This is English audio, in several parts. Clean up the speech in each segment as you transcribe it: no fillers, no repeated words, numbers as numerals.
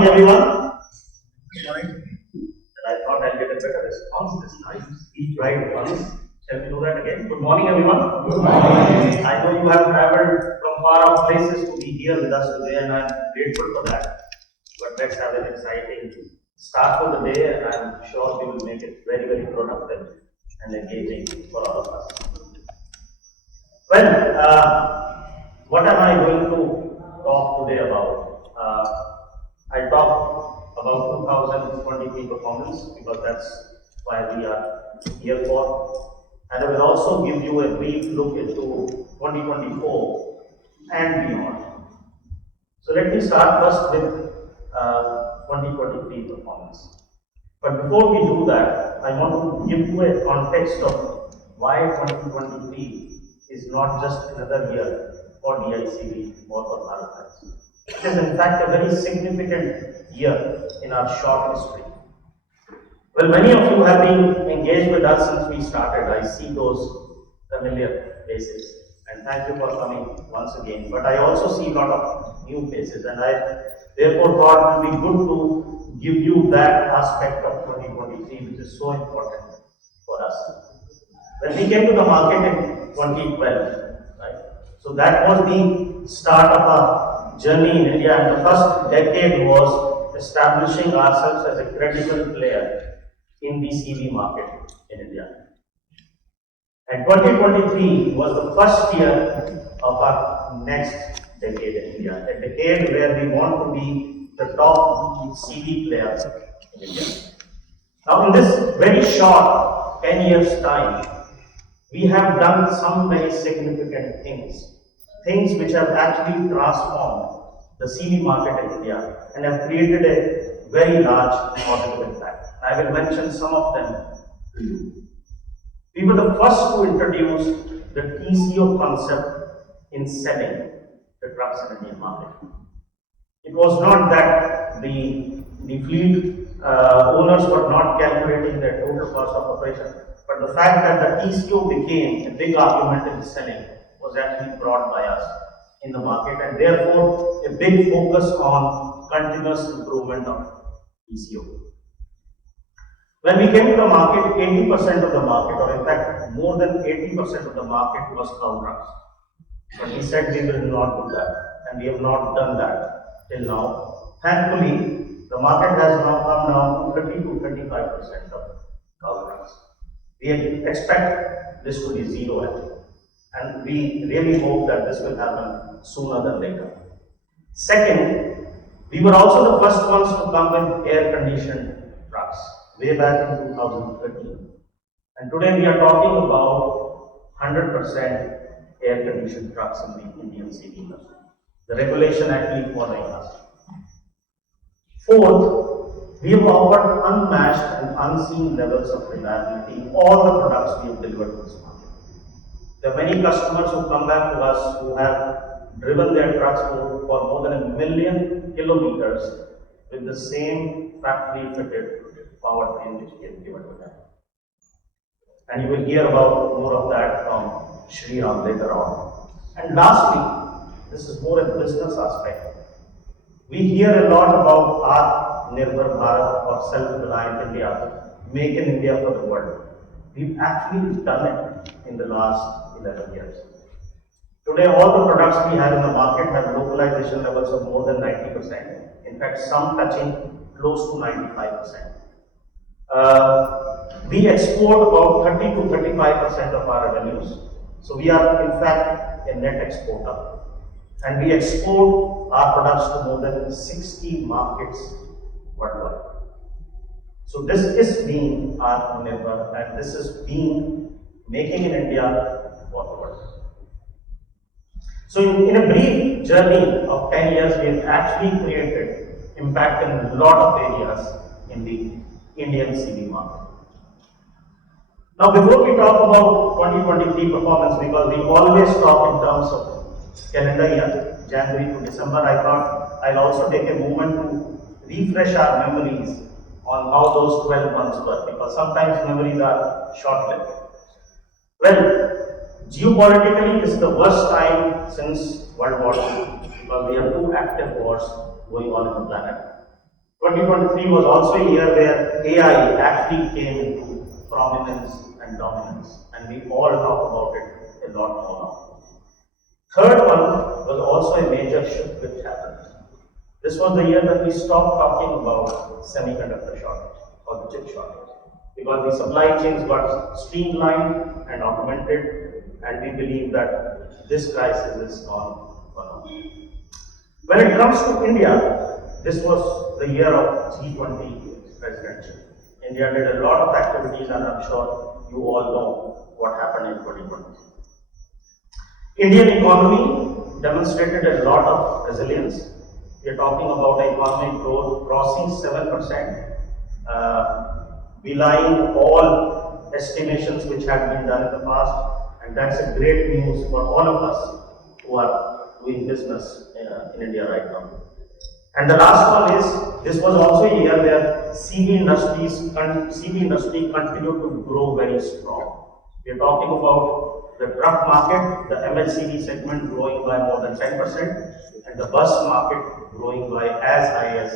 morning, everyone. Good morning. I thought I'll get a better response this time. Each right once. Shall we do that again? Good morning, everyone. Good morning. I know you have traveled from far off places to be here with us today, and I'm grateful for that. But let's have an exciting start for the day, and I'm sure we will make it very, very productive and engaging for all of us. Well, what am I going to talk today about? I'll talk about 2023 performance because that's why we are here for. And I will also give you a brief look into 2024 and beyond. So let me start first with 2023 performance. But before we do that, I want to give you a context of why 2023 is not just another year for DICV or for BharatBenz. It is in fact a very significant year in our short history. Well, many of you have been engaged with us since we started. I see those familiar faces, and thank you for coming once again. But I also see a lot of new faces, and I therefore thought it would be good to give you that aspect of 2023, which is so important for us. When we came to the market in 2012, right? So that was the start of our journey in India, and the first decade was establishing ourselves as a credible player in the CV market in India. And 2023 was the first year of our next decade in India, a decade where we want to be the top CV players in India. Now, in this very short 10 years' time, we have done some very significant things which have actually transformed the CV market in India and have created a very large positive impact. I will mention some of them to you. We were the first to introduce the TCO concept in selling the trucks in Indian market. It was not that the fleet owners were not calculating their total cost of operation, but the fact that the TCO became a big argument in selling was actually brought by us in the market, and therefore a big focus on continuous improvement of TCO. When we came to the market, 80% of the market, or in fact more than 80% of the market was cow trucks. But we said we will not do that, and we have not done that till now. Thankfully, the market has now come down to 30 to 35% of cow trucks. We expect this to be zero actually, and we really hope that this will happen sooner than later. Second, we were also the first ones to come with air-conditioned trucks way back in 2013. And today we are talking about 100% air-conditioned trucks in the Indian CV industry. The regulation actually following us. Fourth, we have offered unmatched and unseen levels of reliability in all the products we have delivered to this market. There are many customers who come back to us who have driven their trucks for more than 1 million kilometers with the same factory fitted powertrain which we have given to them. And you will hear about more of that from Sreeram later on. And lastly, this is more a business aspect. We hear a lot about Atmanirbhar Bharat or self-reliant India, make in India for the world. We've actually done it in the last 11 years. Today, all the products we have in the market have localization levels of more than 90%. In fact, some touching close to 95%. We export about 30 to 35% of our revenues. So we are in fact a net exporter. And we export our products to more than 60 markets worldwide. So this is being Atmanirbhar, and this is being making in India for the world. So in a brief journey of 10 years, we have actually created impact in a lot of areas in the Indian CV market. Now, before we talk about 2023 performance, because we always talk in terms of calendar year, January to December, I thought I'll also take a moment to refresh our memories on how those 12 months were, because sometimes memories are short-lived. Well, geopolitically, this is the worst time since World War II, because we have two active wars going on the planet. 2023 was also a year where AI actually came into prominence and dominance, and we all talk about it a lot more now. Third one was also a major shift which happened. This was the year that we stopped talking about semiconductor shortage or the chip shortage, because the supply chains got streamlined and augmented, and we believe that this crisis is gone for now. When it comes to India, this was the year of G20 presidency. India did a lot of activities, and I'm sure you all know what happened in 2020. Indian economy demonstrated a lot of resilience. We are talking about economic growth crossing 7%, belying all estimations which had been done in the past, and that's a great news for all of us who are doing business in India right now. And the last one is, this was also a year where CV industry continued to grow very strong. We are talking about the truck market, the MHCV segment growing by more than 10%, and the bus market growing by as high as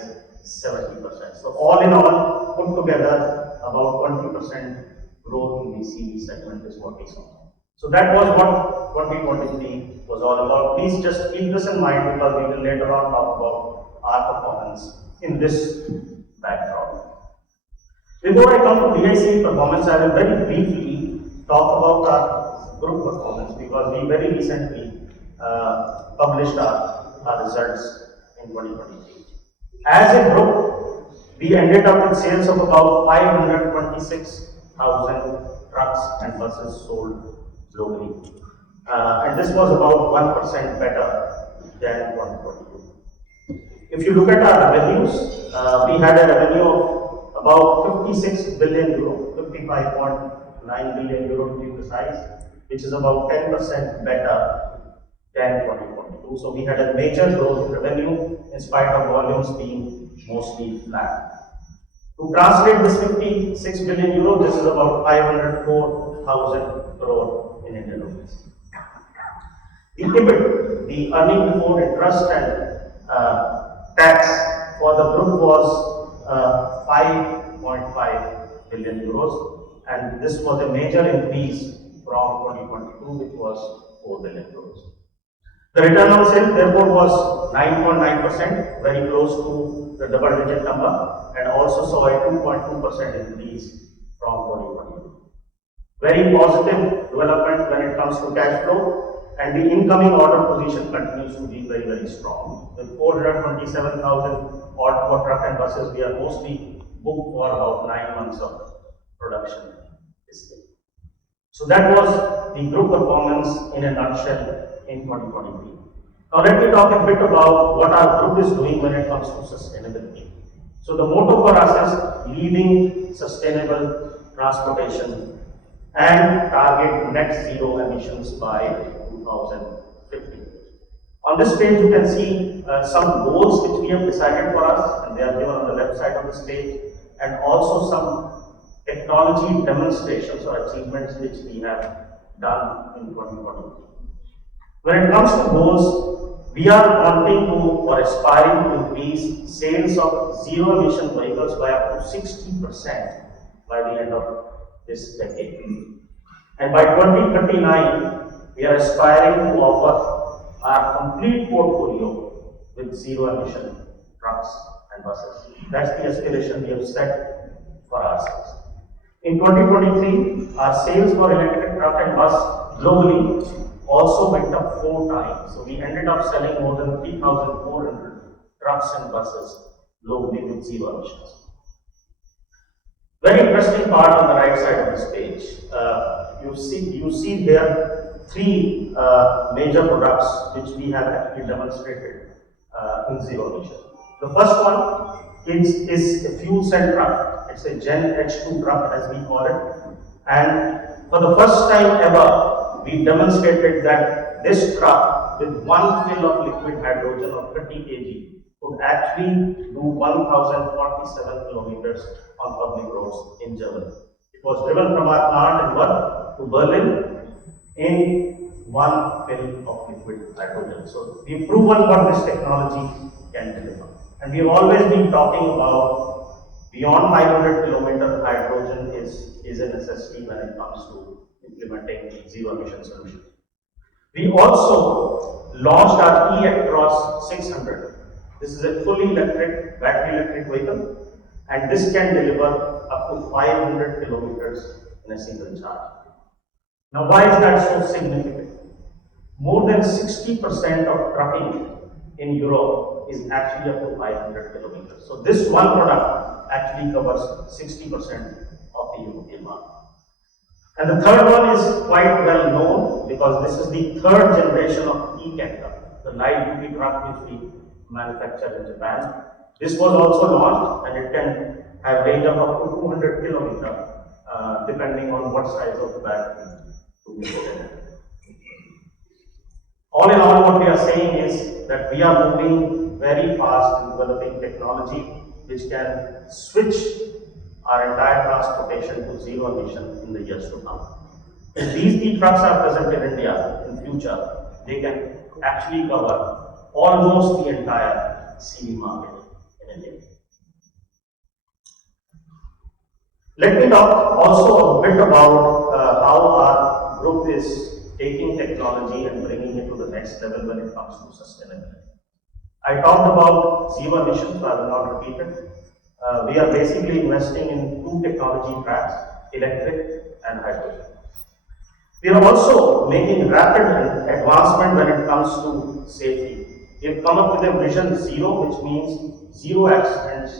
70%. So all in all, put together, about 20% growth in the CV segment is what we saw. So that was what 2023 was all about. Please just keep this in mind, because we will later on talk about our performance in this backdrop. Before I come to DICV performance, I will very briefly talk about our group performance, because we very recently published our results in 2023. As a group, we ended up with sales of about 526,000 trucks and buses sold globally. And this was about 1% better than 2022. If you look at our revenues, we had a revenue of about 56 billion euro, 55.9 billion euro to be precise, which is about 10% better than 2022. So we had a major growth in revenue in spite of volumes being mostly flat. To translate this 56 billion euro, this is about 504,000 crore in Indian rupees. The EBIT, the earning before interest and tax for the group was 5.5 billion euros, and this was a major increase from 2022, which was 4 billion euros. The return on sales therefore was 9.9%, very close to the double-digit number, and also saw a 2.2% increase from 2022. Very positive development when it comes to cash flow, and the incoming order position continues to be very, very strong. With 427,000 odd for truck and buses, we are mostly booked for about 9 months of production this year. So that was the group performance in a nutshell in 2023. Now let me talk a bit about what our group is doing when it comes to sustainability. So the motto for us is leading sustainable transportation and target net zero emissions by 2050. On this page you can see some goals which we have decided for us, and they are given on the left side of this page, and also some technology demonstrations or achievements which we have done in 2023. When it comes to goals, we are wanting to or aspiring to increase sales of zero emission vehicles by up to 60% by the end of this decade. And by 2039, we are aspiring to offer our complete portfolio with zero emission trucks and buses. That's the aspiration we have set for ourselves. In 2023, our sales for electric truck and bus globally also went up 4 times. So we ended up selling more than 3,400 trucks and buses globally with zero emissions. Very interesting part on the right side of this page. You see here 3 major products which we have actually demonstrated in zero emission. The first one is a fuel cell truck. It's a Gen H2 truck, as we call it. And for the first time ever, we demonstrated that this truck with one fill of liquid hydrogen of 30 kg could actually do 1,047 kilometers on public roads in Germany. It was driven from our plant in Worth to Berlin in one fill of liquid hydrogen. So we've proven what this technology can deliver. And we have always been talking about beyond 500 kilometer hydrogen is a necessity when it comes to implementing zero emission solutions. We also launched our e-Actros 600. This is a fully electric, battery electric vehicle, and this can deliver up to 500 kilometers in a single charge. Now, why is that so significant? More than 60% of trucking in Europe is actually up to 500 kilometers. So this one product actually covers 60% of the European market. And the third one is quite well known because this is the third generation of e-Kenta, the light duty truck which we manufacture in Japan. This was also launched and it can have range of up to 200 kilometers depending on what size of the battery to be put in. All in all, what we are saying is that we are moving very fast in developing technology which can switch our entire transportation to zero emission in the years to come. If these three trucks are present in India in future, they can actually cover almost the entire CV market in India. Let me talk also a bit about how our group is taking technology and bringing it to the next level when it comes to sustainability. I talked about zero emissions, so I will not repeat it. We are basically investing in two technology tracks, electric and hydrogen. We are also making rapid advancement when it comes to safety. We have come up with a vision zero, which means zero accidents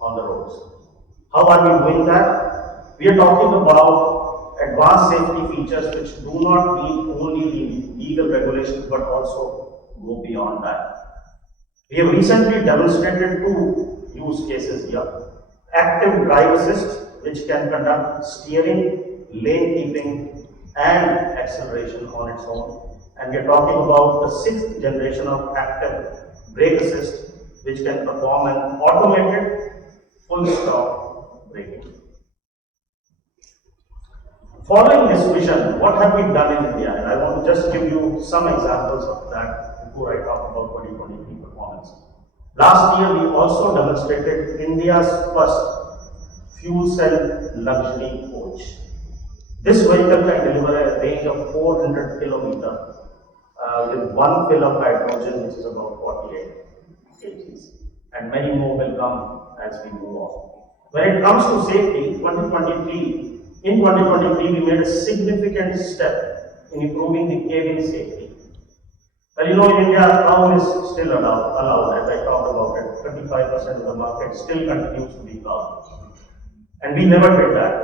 on the roads. How are we doing that? We are talking about advanced safety features which do not meet only legal regulations but also go beyond that. We have recently demonstrated two use cases here. Active drive assist, which can conduct steering, lane keeping and acceleration on its own. And we are talking about the 6th generation of active brake assist, which can perform an automated full stop braking. Following this vision, what have we done in India? And I want to just give you some examples of that before I talk about 2023 performance. Last year, we also demonstrated India's first fuel cell luxury coach. This vehicle can deliver a range of 400 kilometers with one fill of hydrogen, which is about 48 kgs. And many more will come as we move on. When it comes to safety, in 2023, we made a significant step in improving the cabin safety. Well, you know, in India, cow is still allowed, as I talked about it. 35% of the market still continues to be cow. And we never did that.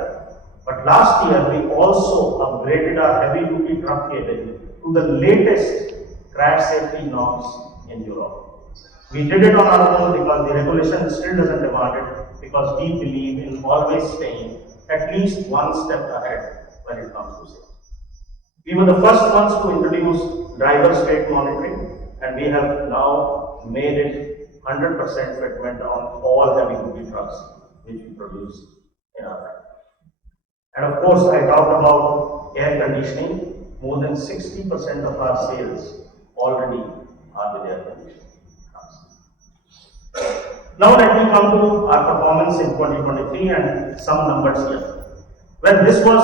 But last year, we also upgraded our heavy-duty truck cabin to the latest crash safety norms in Europe. We did it on our own because the regulation still doesn't demand it, because we believe in always staying at least one step ahead when it comes to safety. We were the first ones to introduce driver state monitoring, and we have now made it 100% fitment on all heavy-duty trucks which we produce in our factory. And of course, I talked about air conditioning. More than 60% of our sales already are with air conditioning trucks. Now let me come to our performance in 2023 and some numbers here. Well, this was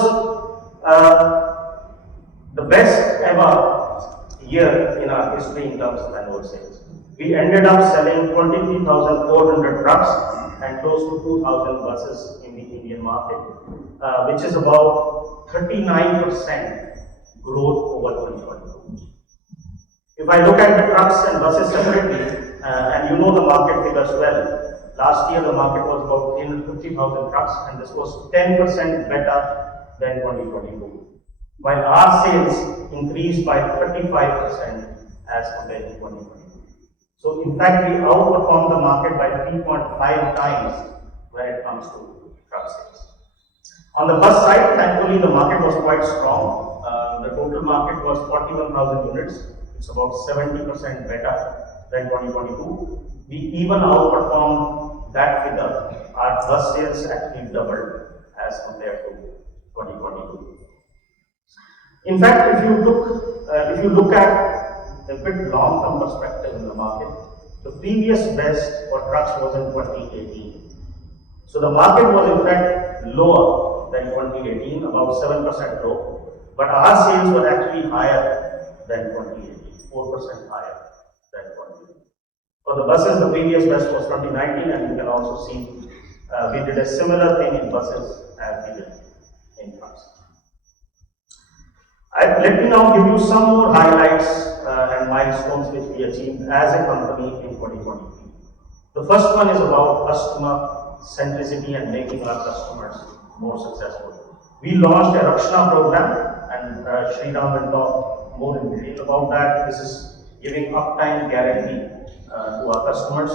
the best ever year in our history in terms of annual sales. We ended up selling 23,400 trucks and close to 2,000 buses in the Indian market, which is about 39% growth over 2022. If I look at the trucks and buses separately, and you know the market figures well, last year the market was about 350,000 trucks, and this was 10% better than 2022. While our sales increased by 35% as compared to 2022. So in fact, we outperformed the market by 3.5 times when it comes to truck sales. On the bus side, thankfully the market was quite strong. The total market was 41,000 units. It's about 70% better than 2022. We even outperformed that figure. Our bus sales actually doubled as compared to 2022. In fact, if you look at a bit long-term perspective in the market, The previous best for trucks was in 2018. So the market was in fact lower than 2018, about 7% low, but our sales were actually higher than 2018, 4% higher than 2018. For the buses, the previous best was 2019, and you can also see we did a similar thing in buses as we did in trucks. Let me now give you some more highlights and milestones which we achieved as a company in 2023. The first one is about customer centricity and making our customers more successful. We launched a Rakshana program, and Sreeram will talk more in detail about that. This is giving uptime guarantee to our customers.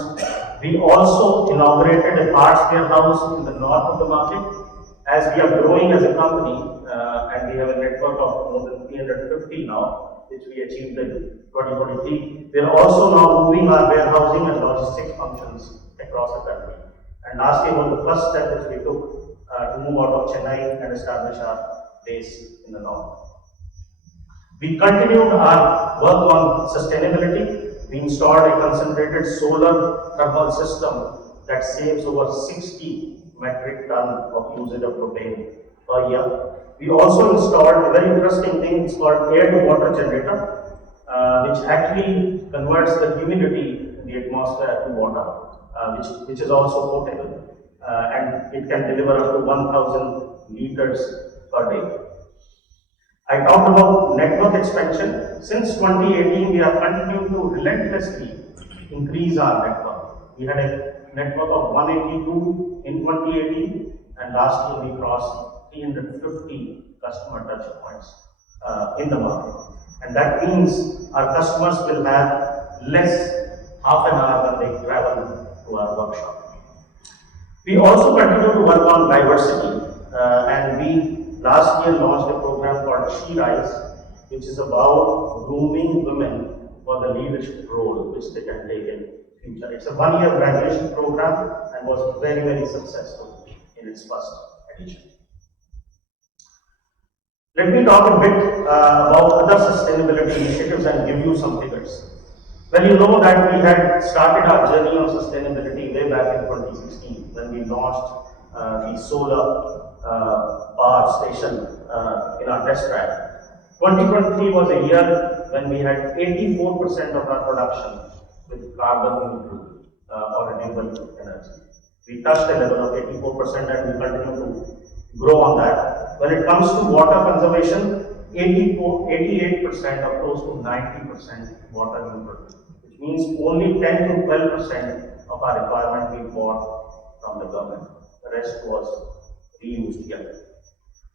We also inaugurated a parts warehouse in the north of the market. As we are growing as a company, and we have a network of more than 350 now, which we achieved in 2023, we are also now moving our warehousing and logistics functions across the country. And last year was the first step which we took to move out of Chennai and establish our base in the north. We continued our work on sustainability. We installed a concentrated solar thermal system that saves over 60 metric ton of usage of propane per year. We also installed a very interesting thing, it's called air to water generator, which actually converts the humidity in the atmosphere to water, which is also potable, and it can deliver up to 1,000 liters per day. I talked about network expansion. Since 2018, we have continued to relentlessly increase our network. We had a network of 182 in 2018, and last year we crossed 350 customer touch points in the market. And that means our customers will have less half an hour when they travel to our workshop. We also continue to work on diversity, and we last year launched a program called She Rise, which is about grooming women for the leadership role which they can take in future. It's a one-year graduation program and was very, very successful in its first edition. Let me talk a bit about other sustainability initiatives and give you some figures. Well, you know that we had started our journey on sustainability way back in 2016 when we launched the solar power station in our test track. 2023 was a year when we had 84% of our production with carbon neutral or renewable energy. We touched a level of 84% and we continue to grow on that. When it comes to water conservation, 88% or close to 90% water neutral, which means only 10 to 12% of our requirement we bought from the government. The rest was reused here.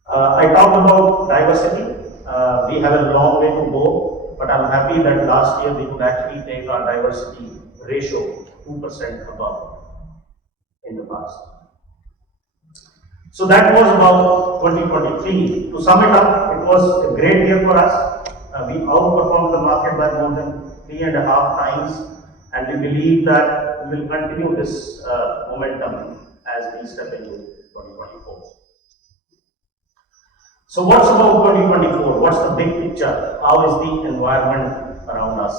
I talked about diversity. We have a long way to go, but I'm happy that last year we could actually take our diversity ratio 2% above in the past. So that was about 2023. To sum it up, it was a great year for us. We outperformed the market by more than 3.5 times, and we believe that we will continue this momentum as we step into 2024. So what's about 2024? What's the big picture? How is the environment around us?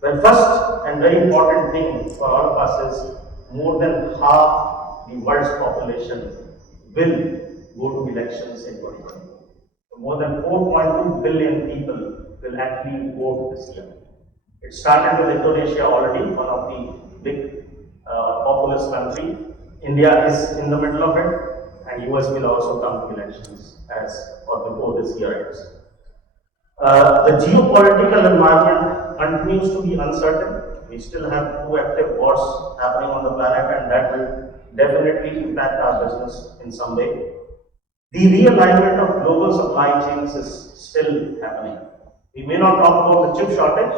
Well, first and very important thing for all of us is more than half the world's population will go to elections in 2024. So more than 4.2 billion people will actually vote this year. It started with Indonesia already, one of the big populous country. India is in the middle of it, and US will also come to elections as or before this year ends. The geopolitical environment continues to be uncertain. We still have 2 active wars happening on the planet, and that will definitely impact our business in some way. The realignment of global supply chains is still happening. We may not talk about the chip shortage,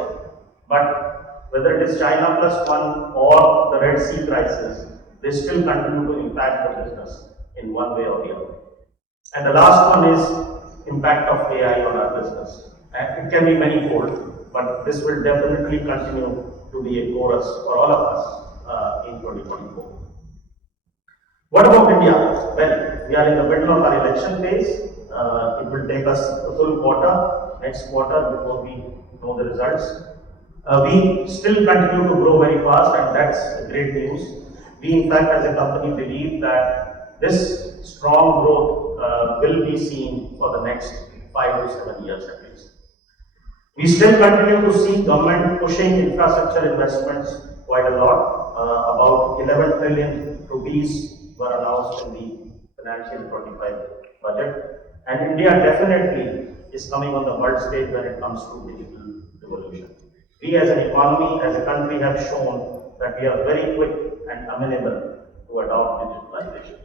but whether it is China +1 or the Red Sea crisis, they still continue to impact the business in one way or the other. And the last one is impact of AI on our business. And it can be manifold, but this will definitely continue to be a chorus for all of us in 2024. What about India? Well, we are in the middle of our election phase. It will take us a full quarter, next quarter, before we know the results. We still continue to grow very fast, and that's great news. We, in fact, as a company, believe that this strong growth will be seen for the next 5 to 7 years at least. We still continue to see government pushing infrastructure investments quite a lot. About 11 trillion rupees were announced in the financial 25 budget, and India definitely is coming on the world stage when it comes to digital revolution. We as an economy, as a country, have shown that we are very quick and amenable to adopt digitalization.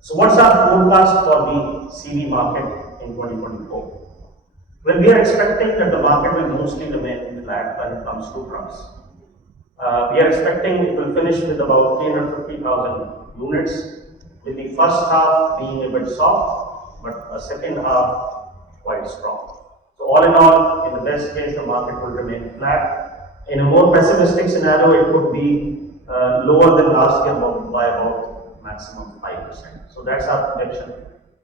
So what's our forecast for the CV market in 2024? Well, we are expecting that the market will mostly remain flat when it comes to trucks. We are expecting it will finish with about 350,000 units, with the first half being a bit soft, but a second half quite strong. So all in all, in the best case, the market will remain flat. In a more pessimistic scenario, it could be lower than last year by about maximum 5%. So that's our projection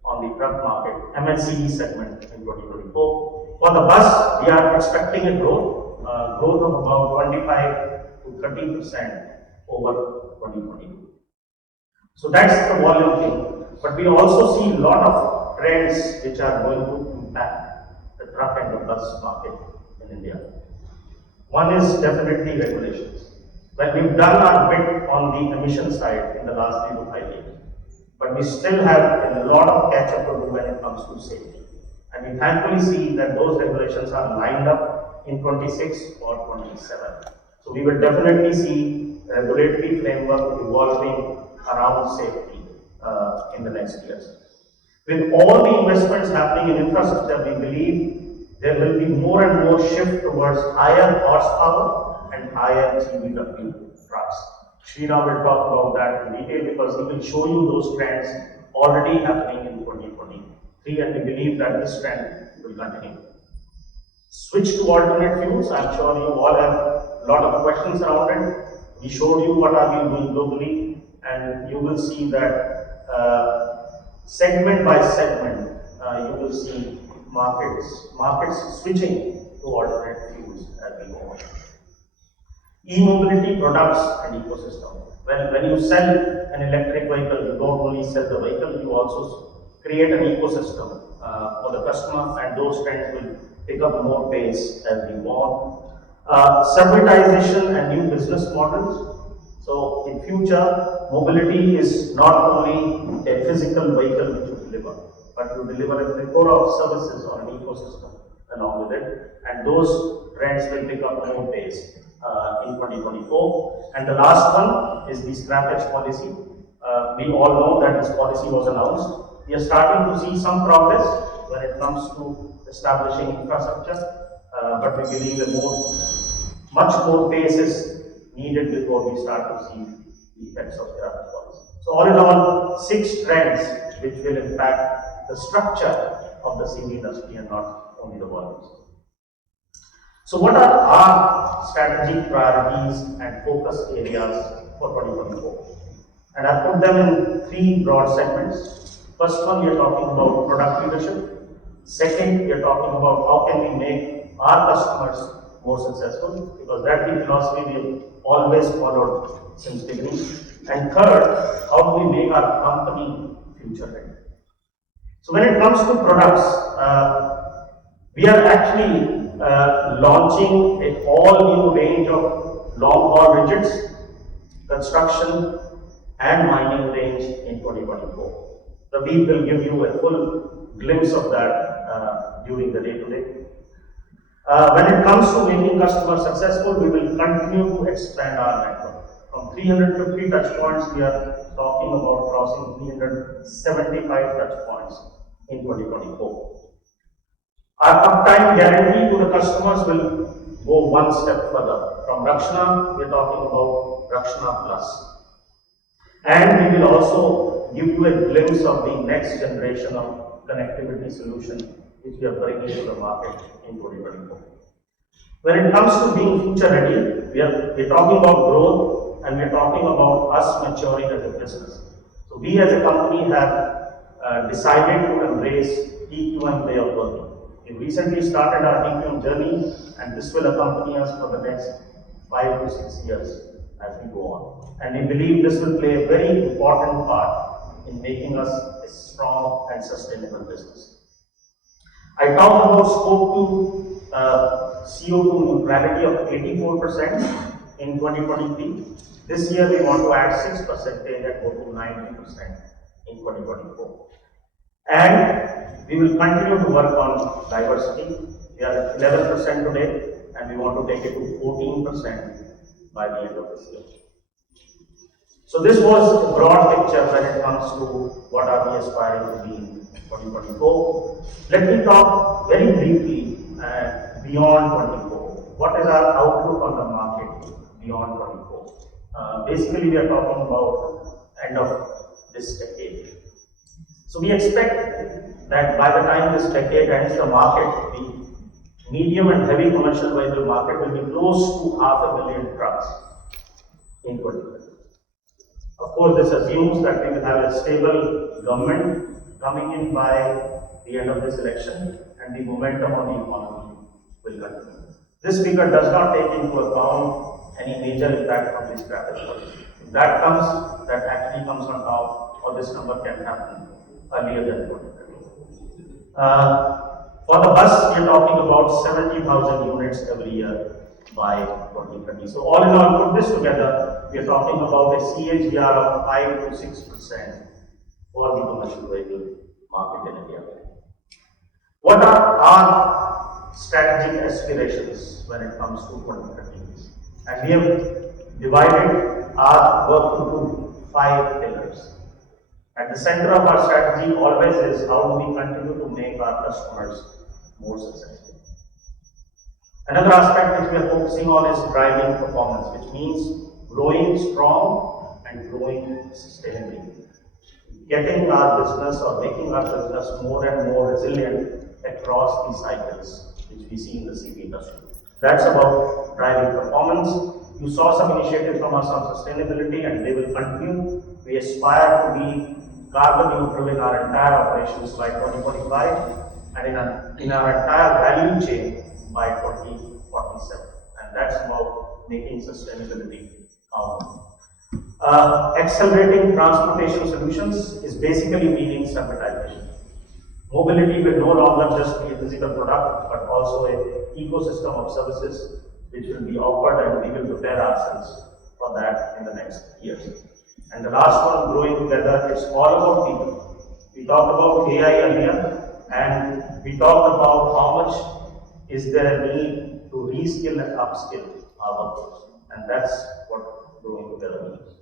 on the truck market, MHCV segment in 2024. For the bus, we are expecting a growth of about 25 to 30% over 2022. So that's the volume thing. But we also see a lot of trends which are going to impact the truck and the bus market in India. One is definitely regulations. Well, we've done our bit on the emission side in the last 3 to 5 years, but we still have a lot of catch-up to do when it comes to safety. And we thankfully see that those regulations are lined up in 26 or 27. So we will definitely see regulatory framework evolving around safety in the next years. With all the investments happening in infrastructure, we believe there will be more and more shift towards higher horsepower and higher GVW trucks. Sreeram will talk about that in detail because he will show you those trends already happening in 2023, and we believe that this trend will continue. Switch to alternate fuels. I'm sure you all have a lot of questions around it. We showed you what are we doing globally, and you will see that segment by segment, you will see markets switching to alternate fuels as we go on. E-mobility products and ecosystem. When you sell an electric vehicle, you don't only sell the vehicle, you also create an ecosystem for the customer, and those trends will pick up more pace as we go on. Servitization and new business models. So in future, mobility is not only a physical vehicle which you deliver, but you deliver a plethora of services or an ecosystem along with it, and those trends will pick up more pace in 2024. And the last one is the scrappage policy. We all know that this policy was announced. We are starting to see some progress when it comes to establishing infrastructure, but we believe that much more pace is needed before we start to see the effects of scrappage policy. So all in all, 6 trends which will impact the structure of the CV industry and not only the volumes. So what are our strategic priorities and focus areas for 2024? And I put them in 3 broad segments. First one, we are talking about product leadership. Second, we are talking about how can we make our customers more successful, because that's the philosophy we have always followed since beginning. And third, how do we make our company future ready? So when it comes to products, we are actually launching an all-new range of long-haul rigids, construction and mining range in 2024. Pradeep will give you a full glimpse of that during the day-to-day. When it comes to making customers successful, we will continue to expand our network. From 350 touch points, we are talking about crossing 375 touch points in 2024. Our uptime guarantee to the customers will go one step further. From Rakshana, we are talking about Rakshana Plus. And we will also give you a glimpse of the next generation of connectivity solution which we are bringing to the market in 2024. When it comes to being future ready, we are talking about growth, and we are talking about us maturing as a business. So we as a company have decided to embrace TQM way of working. We recently started our TQM journey, and this will accompany us for the next 5 to 6 years as we go on. And we believe this will play a very important part in making us a strong and sustainable business. I talked about scope to CO2 neutrality of 84% in 2023. This year we want to add 6% and go to 90% in 2024. And we will continue to work on diversity. We are at 11% today, and we want to take it to 14% by the end of this year. So this was a broad picture when it comes to what are we aspiring to be in 2024. Let me talk very briefly beyond 24. What is our outlook on the market beyond 24? Basically, we are talking about end of this decade. So we expect that by the time this decade ends, the market, the medium and heavy commercial vehicle market will be close to 500,000 trucks in 2020. Of course, this assumes that we will have a stable government coming in by the end of this election, and the momentum on the economy will continue. This figure does not take into account any major impact from this traffic policy. If that comes, that actually comes on top, or this number can happen earlier than 2030. For the bus, we are talking about 70,000 units every year by 2030. So all in all, put this together, we are talking about a CAGR of 5 to 6% for the commercial vehicle market in India. What are our strategic aspirations when it comes to 2030? And we have divided our work into 5 pillars. At the center of our strategy always is how do we continue to make our customers more successful. Another aspect which we are focusing on is driving performance, which means growing strong and growing sustainably. Getting our business or making our business more and more resilient across these cycles, which we see in the CV industry. That's about driving performance. You saw some initiatives from us on sustainability, and they will continue. We aspire to be carbon neutral in our entire operations by 2025 and in our entire value chain by 2047. And that's about making sustainability count. Accelerating transportation solutions is basically meaning standardization. Mobility will no longer just be a physical product, but also an ecosystem of services which will be offered, and we will prepare ourselves for that in the next years. And the last one, growing together, it's all about people. We talked about AI earlier, and we talked about how much is there a need to reskill and upskill our workforce. And that's what growing together means.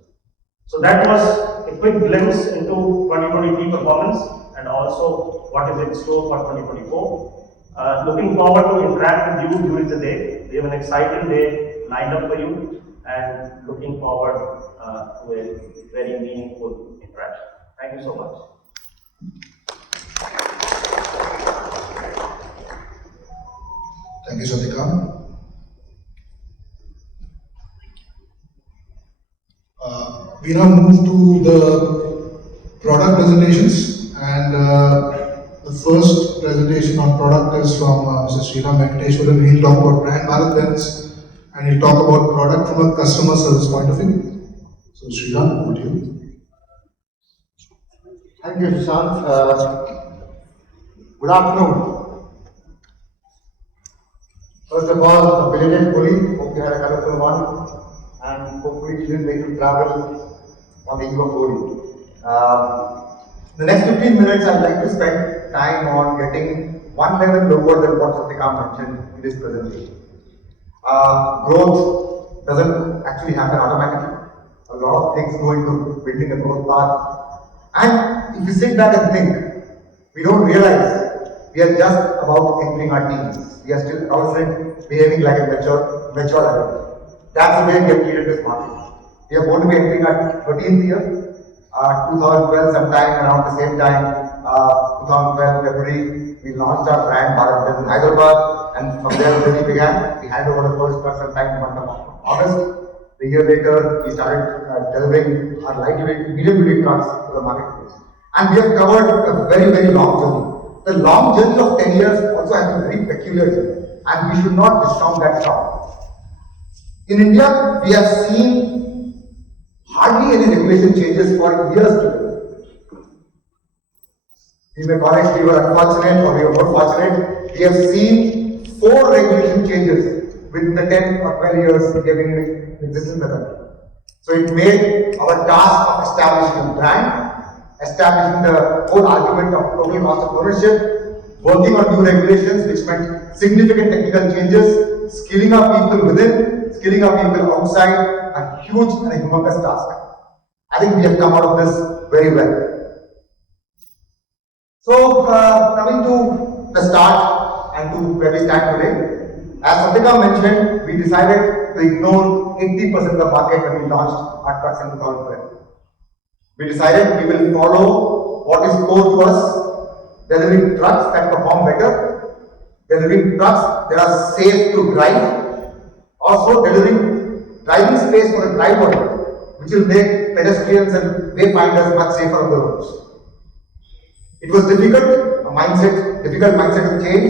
So that was a quick glimpse into 2023 performance and also what is in store for 2024. Looking forward to interact with you during the day. We have an exciting day lined up for you, and looking forward to a very meaningful interaction. Thank you so much. Thank you, Satyakam. We now move to the product presentations, and the first presentation on product is from Mr. Sreeram Venkateswaran. He'll talk about brand BharatBenz, and he'll talk about product from a customer service point of view. So Sreeram, over to you. Thank you, Sushant. Good afternoon. First of all, a belated Holi. Hope you had a colorful one, and hopefully children make you travel on the eve of Holi. The next 15 minutes, I'd like to spend time on getting one level lower than what Satyakam mentioned in this presentation. Growth doesn't actually happen automatically. A lot of things go into building a growth path. And if you sit back and think, we don't realize we are just about entering our teens. We are still ourselves behaving like a mature adult. That's the way we have treated this market. We are going to be entering our 13th year. 2012, sometime around the same time, 2012 February, we launched our brand BharatBenz in Hyderabad, and from there the journey began. We handed over the first truck sometime in the month of August. A year later, we started delivering our lightweight, medium-duty trucks to the marketplace. And we have covered a very, very long journey. the long journey of 10 years also has been very peculiar journey, and we should not discount that now. In India, we have seen hardly any regulation changes for years today. We may call it we were unfortunate or we were more fortunate. We have seen 4 regulation changes within the 10 or 12 years we have been in existence in the country. So it made our task of establishing a brand, establishing the whole argument of total cost of ownership, working on new regulations, which meant significant technical changes, skilling our people within, skilling our people outside, a huge and a humongous task. I think we have come out of this very well. So, coming to the start and to where we stand today, as Satyakam mentioned, we decided to ignore 80% of the market when we launched our trucks in 2012. We decided we will follow what is core to us, delivering trucks that perform better, delivering trucks that are safe to drive, also delivering driving space for the driver, which will make pedestrians and wayfinders much safer on the roads. It was difficult mindset to change.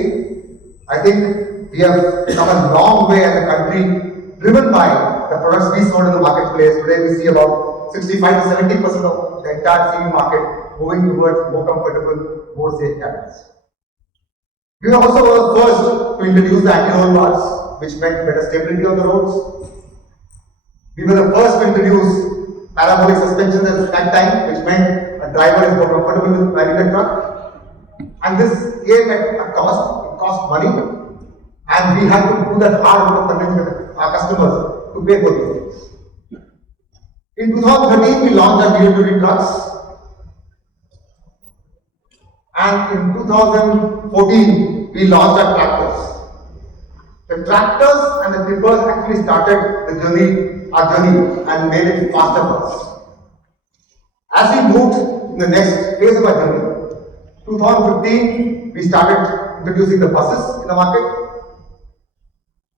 I think we have come a long way as a country, driven by the products we sold in the marketplace. Today we see about 65 to 70% of the entire CV market moving towards more comfortable, more safe cabins. We were also the first to introduce the anti-roll bars, which meant better stability on the roads. We were the first to introduce parabolic suspension at that time, which meant a driver is more comfortable with driving the truck. And this came at a cost, it cost money, and we had to do that hard work of convincing our customers to pay for these things. In 2013, we launched our medium-duty trucks, and in 2014, we launched our tractors. The tractors and the tippers actually started the journey, our journey, and made it faster for us. As we moved in the next phase of our journey, 2015, we started introducing the buses in the market.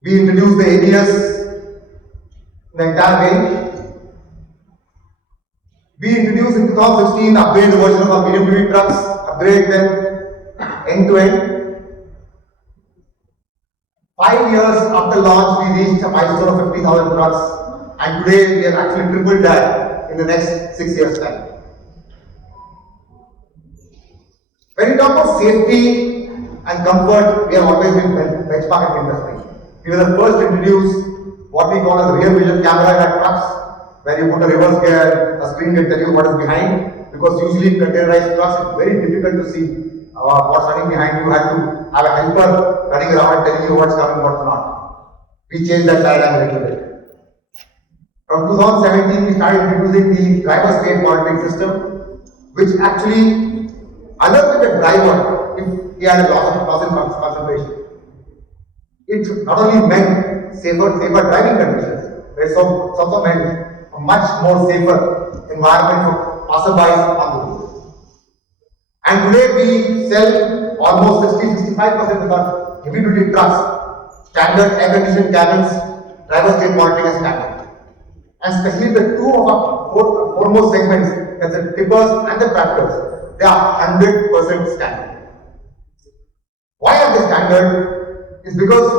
We introduced the ABS in the entire range. We introduced in 2016 upgraded version of our medium duty trucks, upgrade them end to end. 5 years after launch, we reached a milestone of 50,000 trucks, and today we have actually tripled that in the next 6 years' time. When we talk of safety and comfort, we have always been benchmark in the industry. We were the first to introduce what we call as rear vision camera in our trucks, where you put a reverse gear, a screen can tell you what is behind, because usually in containerized trucks it's very difficult to see what's running behind you. You have to have a helper running around and telling you what's coming, what's not. We changed that paradigm a little bit. From 2017, we started introducing the driver state monitoring system, which actually alerted the driver if he had a loss in concentration. It not only meant safer driving conditions, but it also meant a much more safer environment for passerbys on the road. And today we sell almost 60-65% of our heavy duty trucks, standard air conditioned cabins, driver state monitoring as standard. And especially the two of our foremost segments, that's the tippers and the tractors, they are 100% standard. Why are they standard? Is because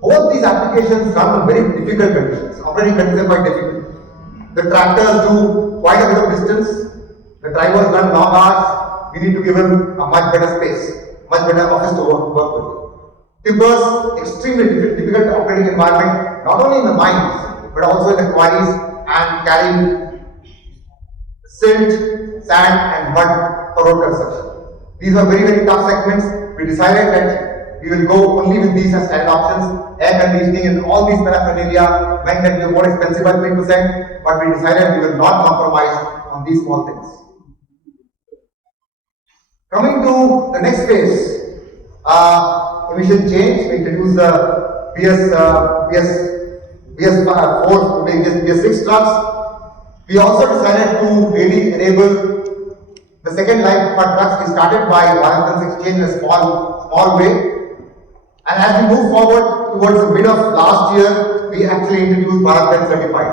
both these applications run on very difficult conditions. Operating conditions are quite difficult. The tractors do quite a bit of distance. The drivers run long hours. We need to give them a much better space, much better office to work with. Tippers, extremely difficult operating environment, not only in the mines, but also in the quarries and carrying silt, sand and mud for road construction. These are very tough segments. We decided that we will go only with these as standard options. Air conditioning and all these paraphernalia meant that we were more expensive by 3%, but we decided we will not compromise on these small things. Coming to the next phase, emission change. We introduced the BS VI trucks. We also decided to really enable the second life of our trucks. We started by BharatBenz exchange in a small way. And as we move forward towards the mid of last year, we actually introduced BharatBenz certified.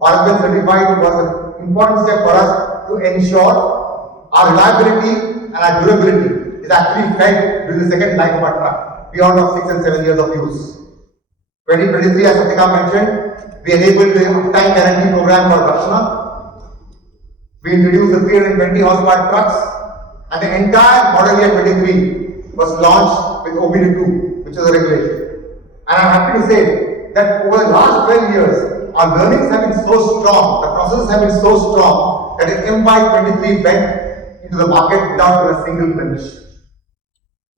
BharatBenz certified was an important step for us to ensure our reliability and our durability is actually felt during the second life of our truck, beyond of 6 and 7 years of use. 2023, as Satyakam mentioned, we enabled the uptime guarantee program for Rakshana. We introduced the 320 horsepower trucks, and the entire model year 23 was launched with OBD 2, which is a regulation. And I'm happy to say that over the last 12 years, our learnings have been so strong, the processes have been so strong, that in MY23 went into the market without a single blemish.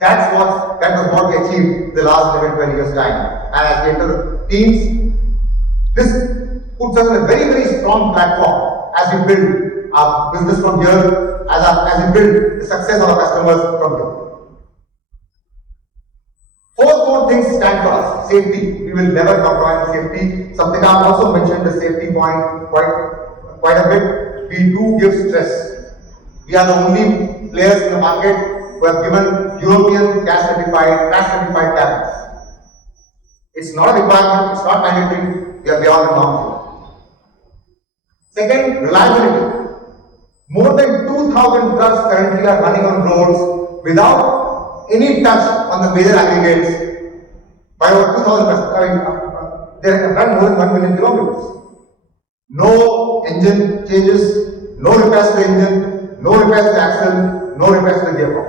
That was what we achieved in the last 11-12 years' time. And as we enter the teens, this puts us in a very, very strong platform as we build our business from here, as we build the success of our customers from here. Four core things stand for us. Safety. We will never compromise on safety. Satyakam also mentioned the safety point quite a bit. We do give stress. We are the only players in the market who have given European crash certified cabins. It's not a requirement, it's not mandatory, we are beyond the norm. Second, reliability. More than 2,000 trucks currently are running on roads without any touch on the major aggregates. By over 2,000, they have run more than 1 million kilometers. No engine changes, no repairs to the engine, no repairs to the axle, no repairs to the gearbox.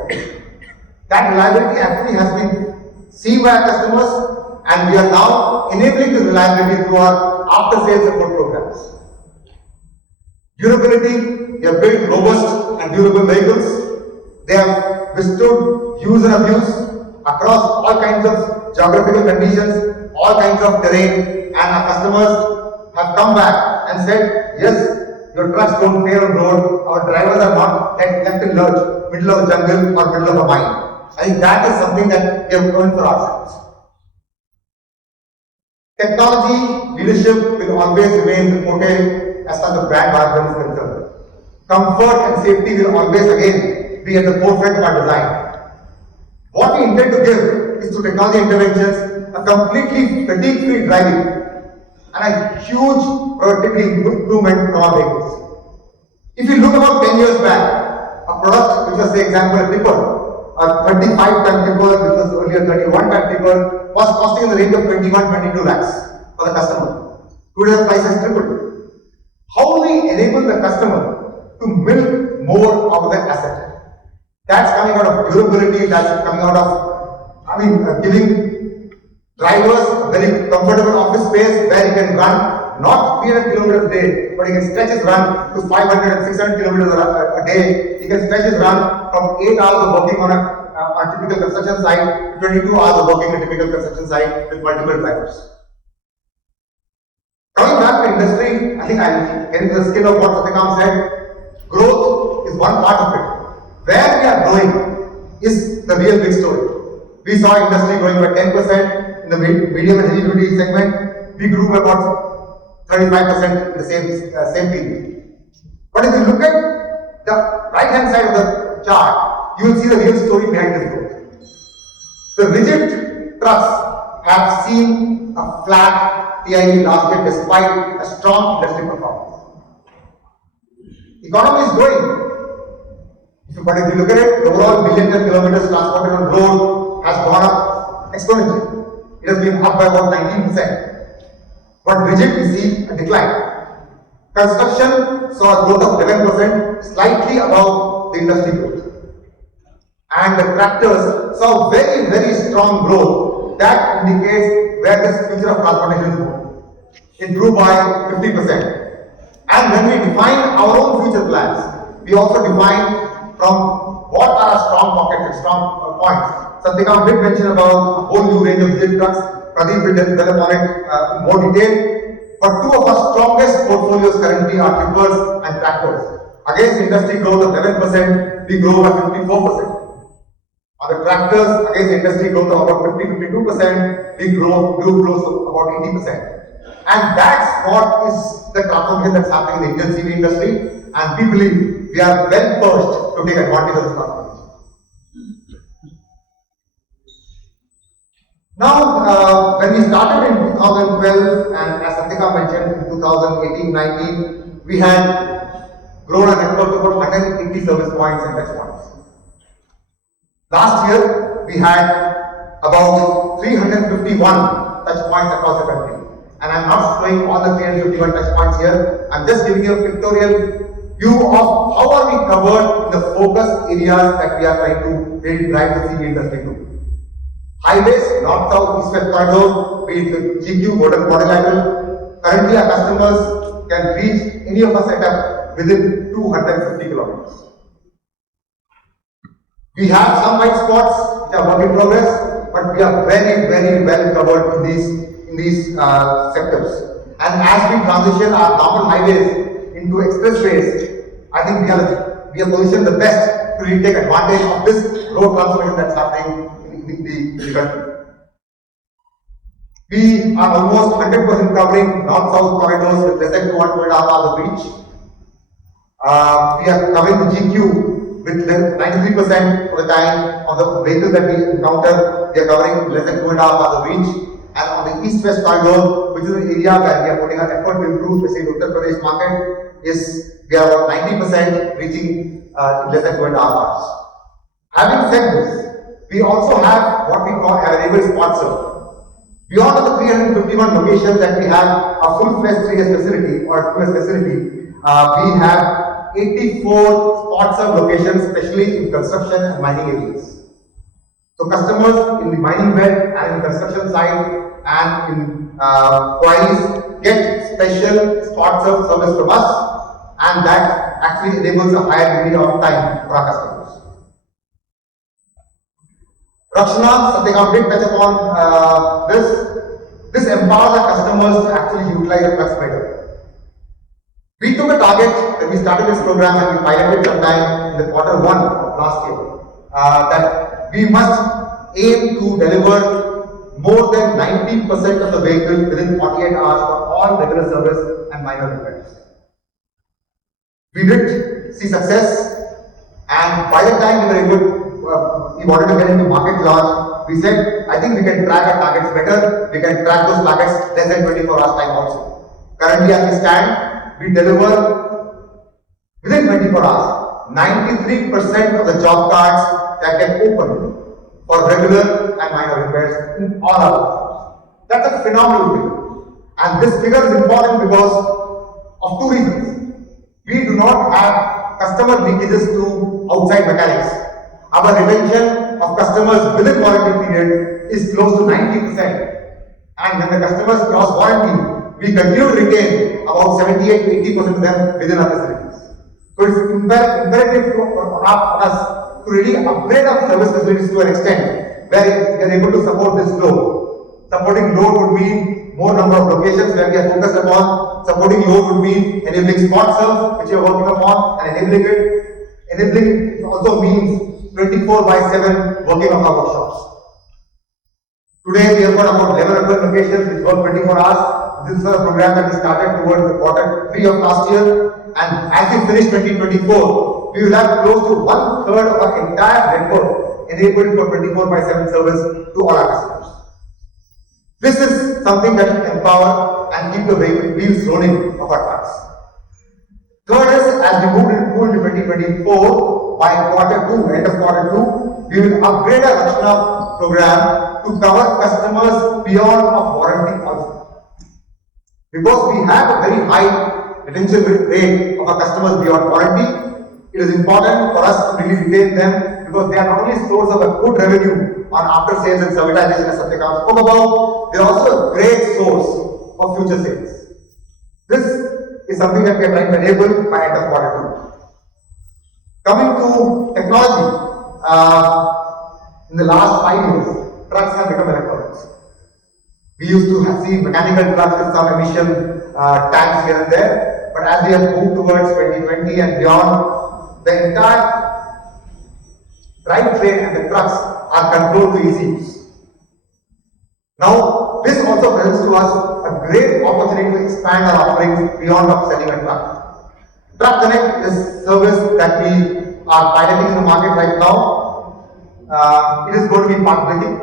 That reliability actually has been seen by our customers, and we are now enabling this reliability through our after-sales support programs. Durability, we have built robust and durable vehicles. They have withstood use and abuse across all kinds of geographical conditions, all kinds of terrain, and our customers have come back and said, yes, your trucks don't fail on road, our drivers are not left in lurch, middle of the jungle or middle of a mine. I think that is something that we have earned for ourselves. Technology leadership will always remain the forte as far as the brand BharatBenz is concerned. Comfort and safety will always again be at the forefront of our design. What we intend to give is through technology interventions a completely fatigue-free driving and a huge productivity improvement from our vehicles. If you look about 10 years back, a product which was, say, example, a tipper, a 35-ton tipper, which was earlier 31-ton tipper, was costing in the range of 21-22 lakhs for the customer. Today the price has tripled. How do we enable the customer to milk more out of that asset? That's coming out of durability, that's coming out of, giving drivers a very comfortable office space where he can run not 300 kilometers a day, but he can stretch his run to 500 and 600 kilometers a day. He can stretch his run from 8 hours of working on a typical construction site to 22 hours of working on a typical construction site with multiple drivers. Coming back to industry, I think I'll get into the skin of what Satyakam said. Growth is one part of it. Where we are growing is the real big story. We saw industry growing by 10% in the medium and heavy duty segment. We grew by about 35% in the same period. But if you look at the right hand side of the chart, you will see the real story behind this growth. The rigid trucks have seen a flat TIV last year despite a strong industry performance. Economy is growing. But if you look at it, the overall million kilometers transported on road has gone up exponentially. It has been up by about 19%. But rigid, we see a decline. Construction saw a growth of 11%, slightly above the industry growth. And the tractors saw very, very strong growth. That indicates where this future of transportation is going. It grew by 50%. And when we define our own future plans, we also define from what are our strong pockets and strong points. Satyakam did mention about a whole new range of rigid trucks. Pradeep will develop on it in more detail. But two of our strongest portfolios currently are tippers and tractors. Against industry growth of 11%, we grow by 54%. On the tractors, against industry growth of about 50-52%, we grew close to about 80%. And that's what is the transformation that's happening in the Indian CV industry. And we believe we are well poised to take advantage of this transformation. Now, when we started in 2012, and as Satyakam mentioned, in 2018-19, we had grown a network of about 180 service points and touch points. Last year, we had about 351 touch points across the country. And I'm not showing all the 351 touch points here. I'm just giving you a pictorial view of how are we covered in the focus areas that we are trying to really drive the CV industry to. Highways, north, south, east, west corridor, be it GQ, quadrilateral. Currently, our customers can reach any of our setup within 250 kilometers. We have some white spots which are work in progress, but we are very, very well covered in these sectors. And as we transition our normal highways into expressways, I think we are positioned the best to really take advantage of this road transformation that's happening in the country. We are almost 100% covering north-south corridors with less than 2.5 hours of reach. We are covering the GQ with 93% of the time of the vehicles that we encounter. We are covering less than 2.5 hours of reach. And on the east-west corridor, which is an area where we are putting our effort to improve, especially the Uttar Pradesh market, we are about 90% reaching in less than 2.5 hours. Having said this, we also have what we call a variable spot serve. Beyond the 351 locations that we have a full-fledged 3S facility or 2S facility, we have 84 spot serve locations, especially in construction and mining areas. So customers in the mining belt and in the construction site and in quarries get special spot serve service from us, and that actually enables a higher degree of time for our customers. Rakshana, Satyakam did touch upon this. This empowers our customers to actually utilize the trucks better. We took a target when we started this program and we piloted sometime in the Q1 of last year that we must aim to deliver more than 90% of the vehicle within 48 hours for all regular service and minor repairs. We did see success, and by the time we wanted to get into market launch, we said, I think we can track our targets better, we can track those targets less than 24 hours time also. Currently as we stand, we deliver within 24 hours, 93% of the job cards that get opened for regular and minor repairs in all our customers. That's a phenomenal figure. And this figure is important because of two reasons. We do not have customer leakages to outside mechanics. Our retention of customers within warranty period is close to 90%. And when the customers cross warranty, we continue to retain about 78-80% of them within our facilities. So it's imperative for us to really upgrade our service facilities to an extent where we are able to support this load. Supporting load would mean more number of locations where we are focused upon. Supporting load would mean enabling spot serve, which we are working upon, and enabling it. Enabling it also means 24/7 working of our workshops. Today we have got about 11 locations which work 24 hours. This is a program that we started towards the Q3 of last year, and as we finish 2024, we will have close to 1/3 of our entire network enabled for 24/7 service to all our customers. This is something that will empower and keep the wheels rolling of our trucks. Third is, as we move into 2024, by Q2, end of Q2, we will upgrade our Rakshana program to cover customers beyond of warranty also. Because we have a very high retention rate of our customers beyond warranty, it is important for us to really retain them because they are not only source of a good revenue on after sales and servitization as Satyakam spoke about, they are also a great source for future sales. This is something that we are trying to enable by end of Q2. Coming to technology, in the last 5 years, trucks have become electronics. We used to see mechanical trucks with some emission tanks here and there, but as we have moved towards 2020 and beyond, the entire drivetrain and the trucks are controlled to ECUs. Now, this also presents to us a great opportunity to expand our offerings beyond of selling a truck. Truck Connect is service that we are piloting in the market right now. It is going to be path-breaking.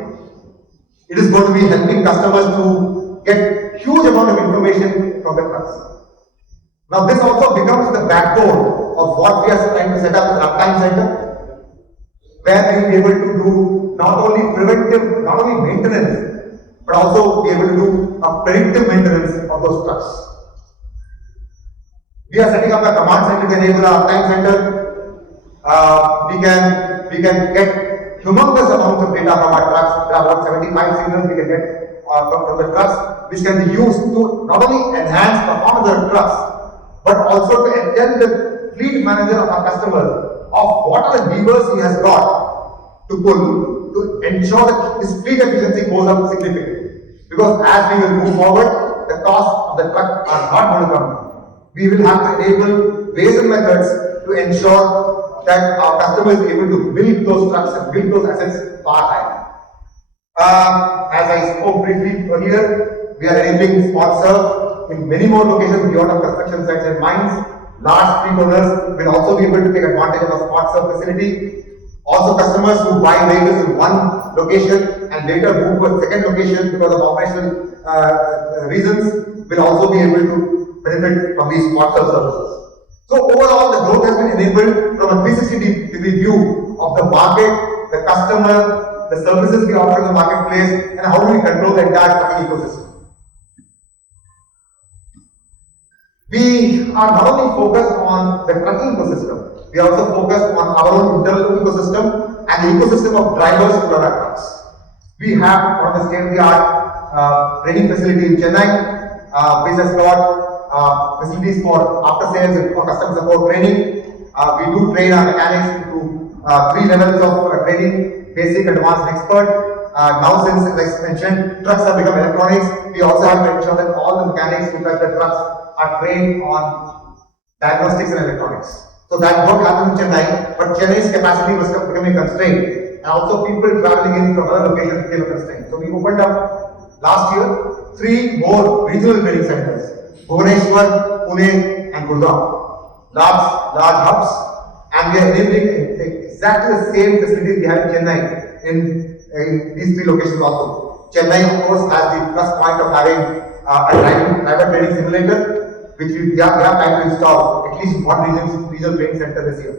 It is going to be helping customers to get huge amount of information from the trucks. Now this also becomes the backbone of what we are trying to set up as an uptime center, where we will be able to do not only preventive, not only maintenance, but also be able to do a predictive maintenance of those trucks. We are setting up a command center to enable our uptime center. We can get humongous amounts of data from our trucks. There are about 75 signals we can get from the trucks, which can be used to not only enhance performance of the trucks, but also to tell the fleet manager of our customers of what are the levers he has got to pull to ensure that his fleet efficiency goes up significantly. Because as we will move forward, the costs of the truck are not going to come down. We will have to enable ways and methods to ensure that our customer is able to build those trucks and build those assets far higher. As I spoke briefly earlier, we are enabling spot serve in many more locations beyond our construction sites and mines. Large fleet owners will also be able to take advantage of a spot serve facility. Also, customers who buy vehicles in one location and later move to a second location because of operational reasons will also be able to benefit from these spot serve services. So overall, the growth has been enabled from a 360-degree view of the market, the customer, the services we offer in the marketplace, and how do we control the entire trucking ecosystem. We are not only focused on the trucking ecosystem, we are also focused on our own internal ecosystem and the ecosystem of drivers who run our trucks. We have one of the state-of-the-art training facility in Chennai, which has got facilities for after sales and for customer support training. We do train our mechanics into 3 levels of training: basic, advanced, and expert. Now, since, as I mentioned, trucks have become electronics, we also have to ensure that all the mechanics who touch the trucks are trained on diagnostics and electronics. So that work happens in Chennai, but Chennai's capacity was becoming constrained, and also people traveling in from other locations became a constraint. So we opened up last year 3 more regional training centers: Bhubaneswar, Pune, and Gurgaon. Large hubs, and we are enabling exactly the same facilities we have in Chennai in these 3 locations also. Chennai, of course, has the plus point of having a driver training simulator, which we have time to install at least one regional training center this year.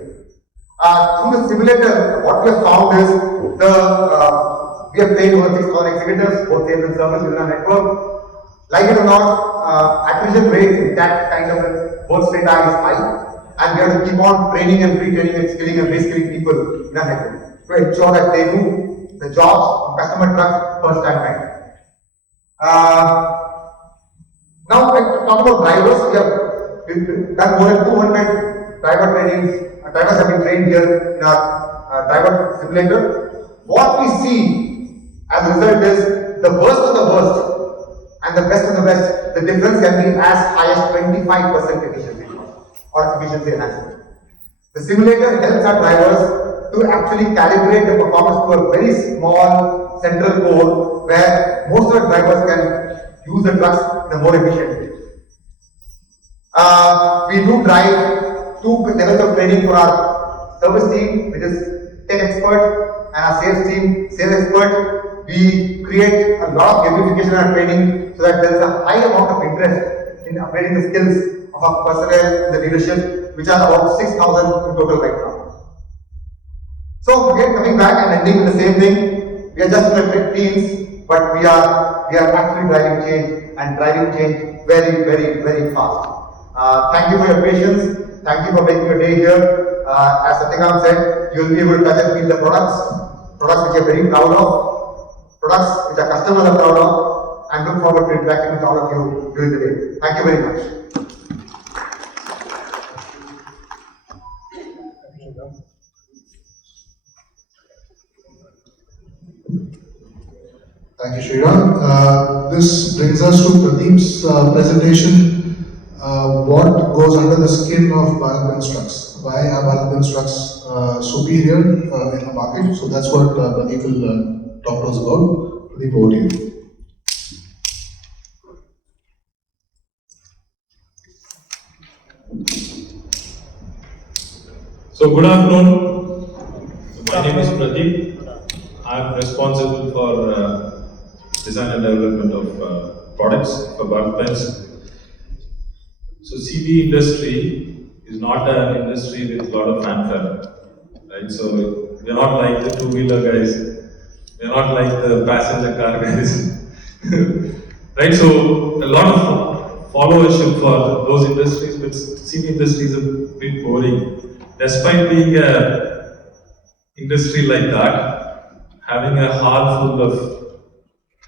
Through the simulator, what we have found is we have trained over 6,000 exhibitors, both sales and service within our network. Like it or not, attrition rate in that kind of work data is high, and we have to keep on training and retraining and skilling and reskilling people in our network to ensure that they do the jobs of customer trucks first and right. Now, talk about drivers. We have done more than 200 driver trainings. Drivers have been trained here in our driver simulator. What we see as a result is the worst of the worst and the best of the best. The difference can be as high as 25% efficiency or efficiency enhancement. The simulator helps our drivers to actually calibrate the performance to a very small central core where most of the drivers can use the trucks in a more efficient way. We do drive 2 levels of training for our service team, which is tech expert, and our sales team, sales expert. We create a lot of gamification in our training so that there is a high amount of interest in upgrading the skills of our personnel in the leadership, which are about 6,000 in total right now. So again, coming back and ending with the same thing, we are just in the teens, but we are actually driving change and driving change very, very, very fast. Thank you for your patience. Thank you for making your day here. As Satyakam said, you will be able to touch and feel the products which you are very proud of, products which our customers are proud of, and look forward to interacting with all of you during the day. Thank you very much. Thank you, Sreeram. This brings us to Pradeep's presentation. What goes under the skin of BharatBenz trucks? Why are BharatBenz trucks superior in the market? So that's what Pradeep will talk to us about. Pradeep, over to you. So good afternoon. My name is Pradeep. I am responsible for design and development of products for BharatBenz. So CV industry is not an industry with a lot of fanfare, right? So we're not like the two-wheeler guys. We're not like the passenger car guys. Right? So a lot of followership for those industries, but CV industry is a bit boring. Despite being a industry like that, having a hall full of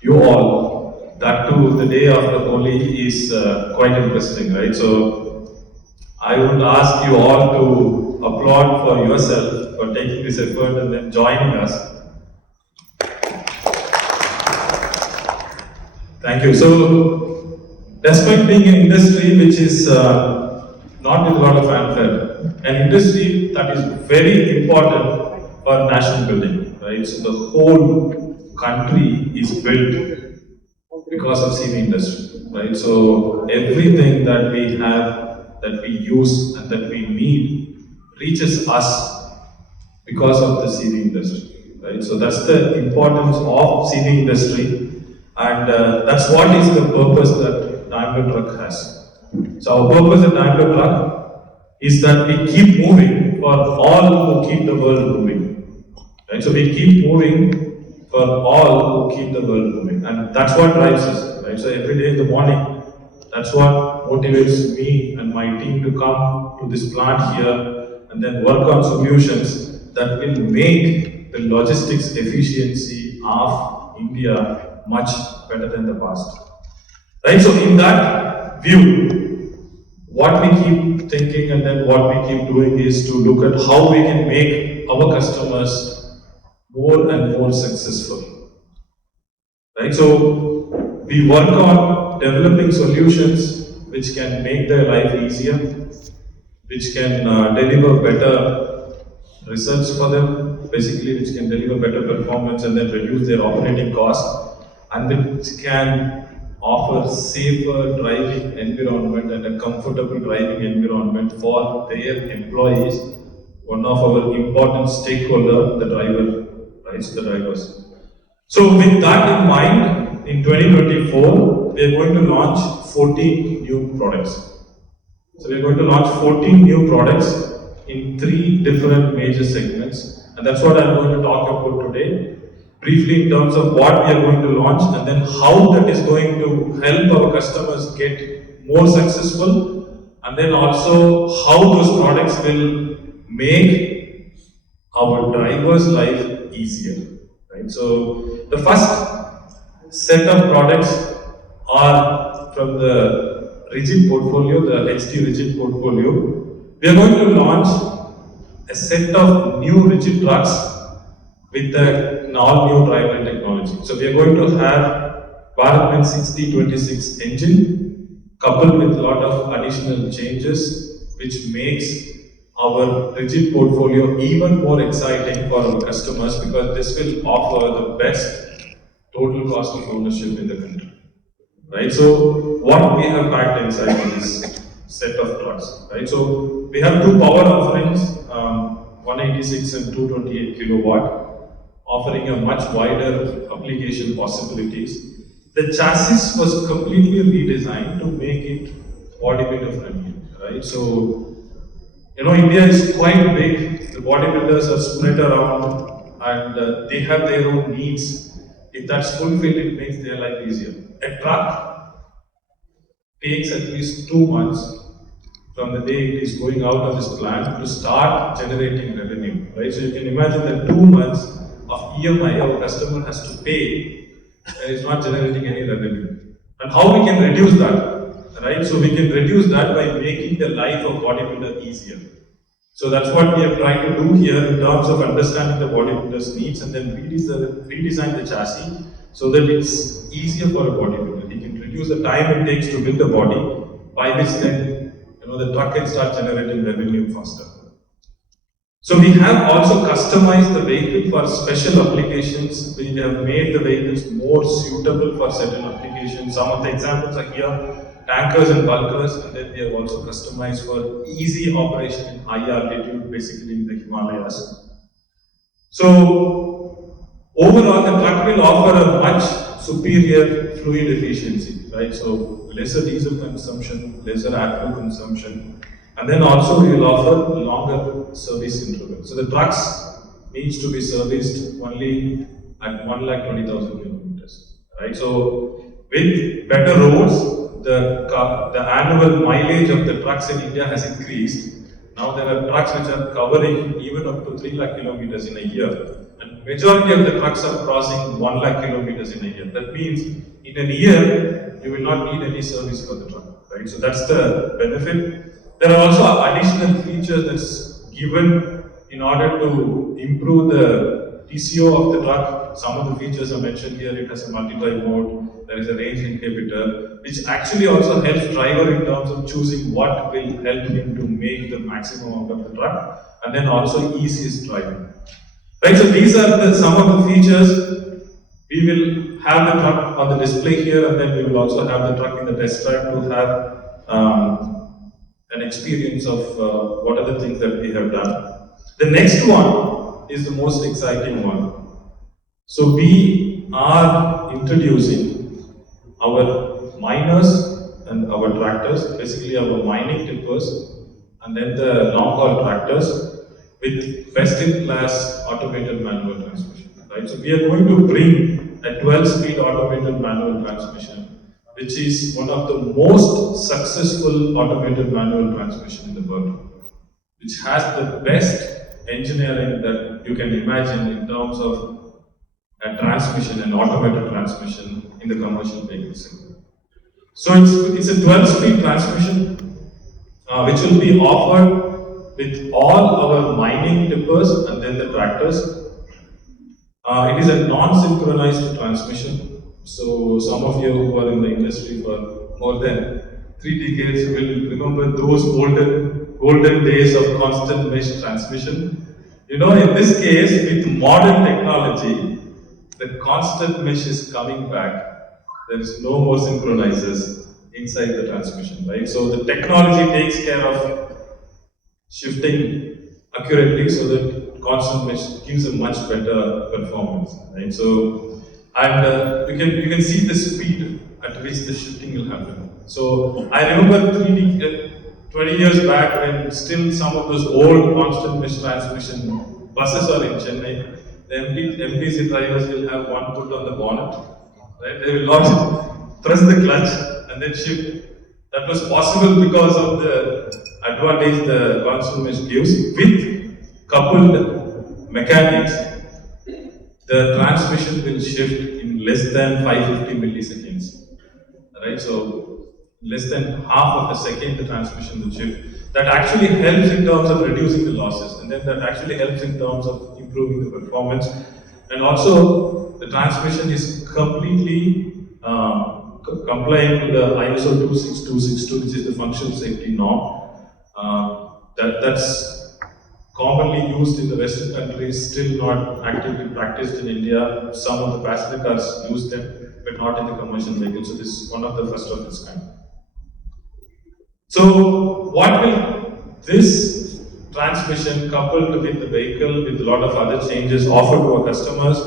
you all, that too the day after Holi is quite interesting, right? So I would ask you all to applaud for yourself for taking this effort and then joining us. Thank you. So, despite being an industry which is not with a lot of fanfare, an industry that is very important for national building, right? So the whole country is built because of CV industry, right? So everything that we have, that we use and that we need reaches us because of the CV industry, right? So that's the importance of CV industry, and that's what is the purpose that Daimler Truck has. So our purpose at Daimler Truck is that we keep moving for all who keep the world moving, right? So we keep moving for all who keep the world moving, and that's what drives us, right? So every day in the morning, that's what motivates me and my team to come to this plant here and then work on solutions that will make the logistics efficiency of India much better than the past. Right? So in that view, what we keep thinking and then what we keep doing is to look at how we can make our customers more and more successful. Right? So we work on developing solutions which can make their life easier, which can deliver better results for them, basically which can deliver better performance and then reduce their operating costs, and which can offer safer driving environment and a comfortable driving environment for their employees, one of our important stakeholder, the driver, right? So the drivers. So with that in mind, in 2024, we are going to launch 14 new products. So we are going to launch 14 new products in 3 different major segments, and that's what I'm going to talk about today. Briefly in terms of what we are going to launch and then how that is going to help our customers get more successful, and then also how those products will make our drivers' life easier. Right? So the first set of products are from the rigid portfolio, the HD rigid portfolio. We are going to launch a set of new rigid trucks with an all-new driveline technology. So we are going to have BharatBenz 6026 engine coupled with a lot of additional changes, which makes our rigid portfolio even more exciting for our customers, because this will offer the best total cost of ownership in the country. Right? So what we have packed inside this set of trucks, right? So we have 2 power offerings, 186 and 228 kilowatt, offering a much wider application possibilities. The chassis was completely redesigned to make it bodybuilder friendly, right? So, you know, India is quite big, the bodybuilders are spread around, and they have their own needs. If that's fulfilled, it makes their life easier. A truck takes at least 2 months from the day it is going out of this plant to start generating revenue, right? So you can imagine that 2 months of EMI our customer has to pay and is not generating any revenue. And how we can reduce that, right? So we can reduce that by making the life of bodybuilder easier. So that's what we have tried to do here in terms of understanding the bodybuilder's needs and then redesign the chassis so that it's easier for a bodybuilder. He can reduce the time it takes to build the body, by which then the truck can start generating revenue faster. So we have also customized the vehicle for special applications. We have made the vehicles more suitable for certain applications. Some of the examples are here, tankers and bulkers, and then we have also customized for easy operation in high altitude, basically in the Himalayas. So overall, the truck will offer a much superior fluid efficiency, right? So lesser diesel consumption, lesser fuel consumption, and then also we will offer longer service interval. So the trucks needs to be serviced only at 1,20,000 kilometers, right? So with better roads, the annual mileage of the trucks in India has increased. Now there are trucks which are covering even up to 3 lakh kilometers in a year. And majority of the trucks are crossing 1 lakh kilometers in a year. That means in a year, you will not need any service for the truck, right? So that's the benefit. There are also additional features that's given in order to improve the TCO of the truck. Some of the features are mentioned here. It has a multi-drive mode, there is a range inhibitor, which actually also helps driver in terms of choosing what will help him to make the maximum out of the truck, and then also ease his driving. Right, so these are some of the features. We will have the truck on the display here, and then we will also have the truck in the test track to have an experience of what are the things that we have done. The next one is the most exciting one. So we are introducing our miners and our tractors, basically our mining tippers, and then the long haul tractors with best-in-class automated manual transmission, right? So we are going to bring a 12-speed automated manual transmission, which is one of the most successful automated manual transmission in the world, which has the best engineering that you can imagine in terms of a transmission, an automated transmission in the commercial vehicle segment. So it's a 12-speed transmission, which will be offered with all our mining tippers and then the tractors. It is a non-synchronized transmission. So some of you who are in the industry for more than 3 decades will remember those golden days of constant mesh transmission. You know, in this case, with modern technology, the constant mesh is coming back. There is no more synchronizers inside the transmission, right? So the technology takes care of shifting accurately so that constant mesh gives a much better performance, right? So, and you can see the speed at which the shifting will happen. So I remember 20 years back when still some of those old constant mesh transmission buses are in Chennai, the MTC drivers will have one foot on the bonnet, right? They will not press the clutch and then shift. That was possible because of the advantage the constant mesh gives. With coupled mechanics, the transmission will shift in less than 550 milliseconds, right? So less than half of a second the transmission will shift. That actually helps in terms of reducing the losses, and then that actually helps in terms of improving the performance. And also the transmission is completely compliant with the ISO 26262, which is the functional safety norm. That's commonly used in the Western countries, still not actively practiced in India. Some of the passenger cars use them, but not in the commercial vehicles. So this is one of the first of its kind. So what will this transmission coupled with the vehicle with a lot of other changes offer to our customers?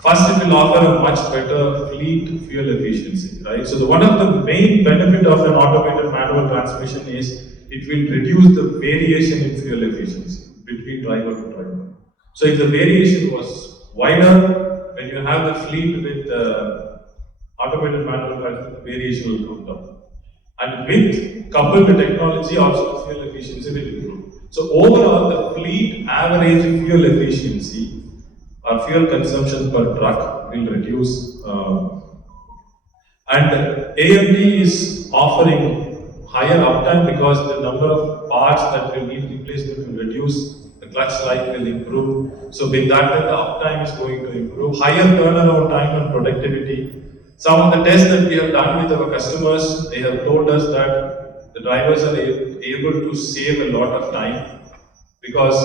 First, it will offer a much better fleet fuel efficiency, right? So one of the main benefit of an automated manual transmission is it will reduce the variation in fuel efficiency between driver to driver. So if the variation was wider, when you have the fleet with automated manual transmission, variation will come down. And with coupled technology, also the fuel efficiency will improve. So overall, the fleet average fuel efficiency or fuel consumption per truck will reduce. And AMD is offering higher uptime because the number of parts that will need replacement will reduce, the clutch life will improve. So with that, the uptime is going to improve. Higher turnaround time and productivity. Some of the tests that we have done with our customers, they have told us that the drivers are able to save a lot of time because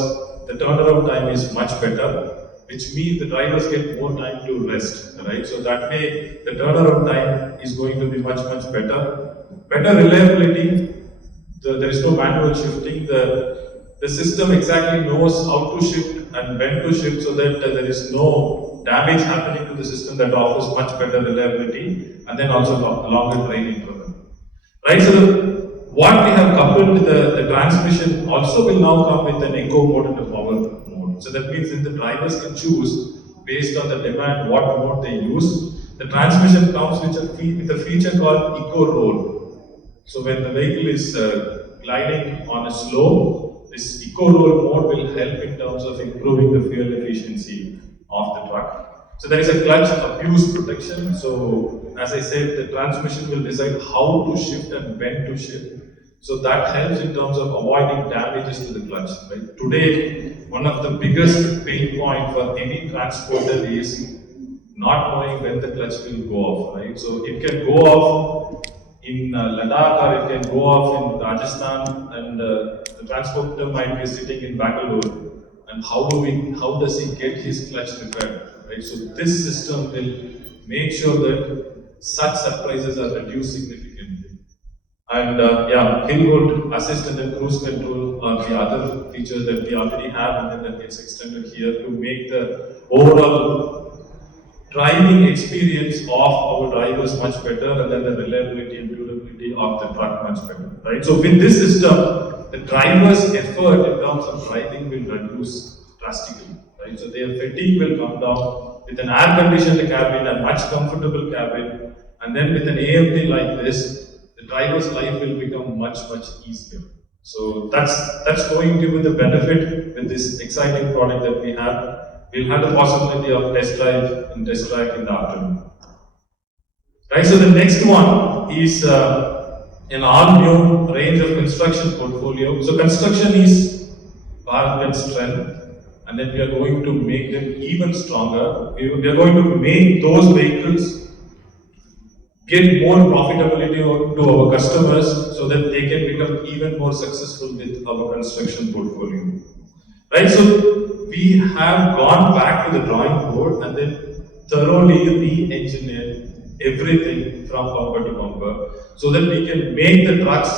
the turnaround time is much better, which means the drivers get more time to rest, right? So that way, the turnaround time is going to be much better. Better reliability, there is no manual shifting. The system exactly knows how to shift and when to shift so that there is no damage happening to the system, that offers much better reliability and then also longer driving interval. Right, so what we have coupled with the transmission also will now come with an eco mode and a power mode. mode. So that means that the drivers can choose based on the demand what mode they use. The transmission comes with a feature called eco roll. So when the vehicle is gliding on a slope, this eco roll mode will help in terms of improving the fuel efficiency of the truck. So there is a clutch abuse protection. So as I said, the transmission will decide how to shift and when to shift. So that helps in terms of avoiding damages to the clutch. Right? Today, one of the biggest pain point for any transporter is not knowing when the clutch will go off. Right? So it can go off in Ladakh or it can go off in Rajasthan, and the transporter might be sitting in Bangalore. And how does he get his clutch repaired? Right? So this system will make sure that such surprises are reduced significantly. And hill hold, assistant and cruise control are the other features that we already have, and then that gets extended here to make the overall driving experience of our drivers much better, and then the reliability and durability of the truck much better. Right? So with this system, the driver's effort in terms of driving will reduce drastically. Right? So their fatigue will come down with an air-conditioned cabin, a much comfortable cabin, and then with an AMT like this, the driver's life will become much easier. So that's going to be the benefit with this exciting product that we have. We'll have the possibility of test drive and test track in the afternoon. Right, so the next one is an all-new range of construction portfolio. So construction is BharatBenz strength, and then we are going to make them even stronger. We are going to make those vehicles get more profitability to our customers so that they can become even more successful with our construction portfolio. Right, so we have gone back to the drawing board and then thoroughly re-engineered everything from bumper to bumper so that we can make the trucks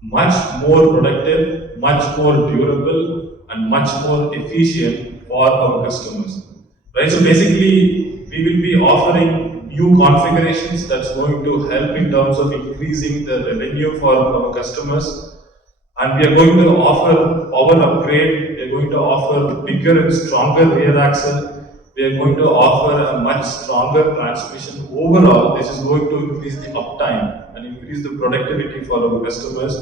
much more productive, much more durable, and much more efficient for our customers. Right, so basically we will be offering new configurations that's going to help in terms of increasing the revenue for our customers, and we are going to offer power upgrade, we are going to offer bigger and stronger rear axle, we are going to offer a much stronger transmission. Overall, this is going to increase the uptime and increase the productivity for our customers,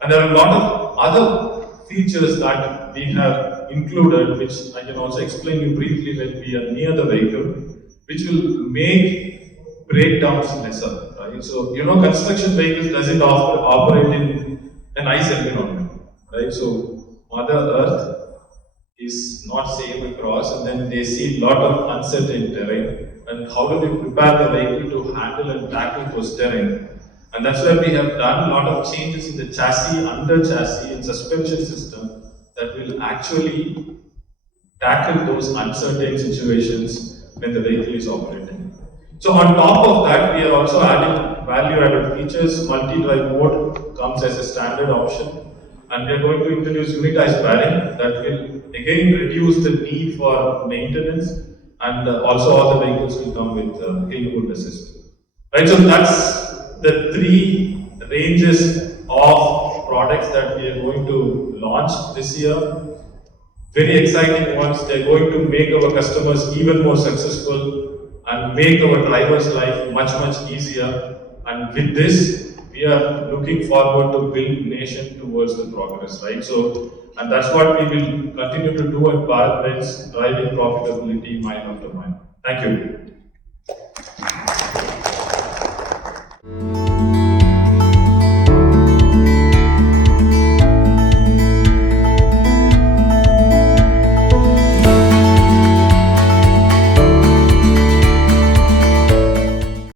and there are a lot of other features that we have included, which I can also explain you briefly when we are near the vehicle, which will make breakdowns lesser, right? So, construction vehicles doesn't operate in an ice environment, right? So, Mother Earth is not same across, and then they see a lot of uncertain terrain, and how do they prepare the vehicle to handle and tackle those terrain? And that's where we have done a lot of changes in the chassis, under chassis, and suspension system that will actually tackle those uncertain situations when the vehicle is operating. So on top of that, we are also adding value-added features. Multi-drive mode comes as a standard option, and we are going to introduce unitized bearing that will again reduce the need for maintenance, and also all the vehicles will come with hill hold assist. Right, so that's the three ranges of products that we are going to launch this year. Very exciting ones. They're going to make our customers even more successful and make our drivers' life much easier. And with this, we are looking forward to build nation towards the progress, right? So, and that's what we will continue to do at BharatBenz, driving profitability mile after mile. Thank you.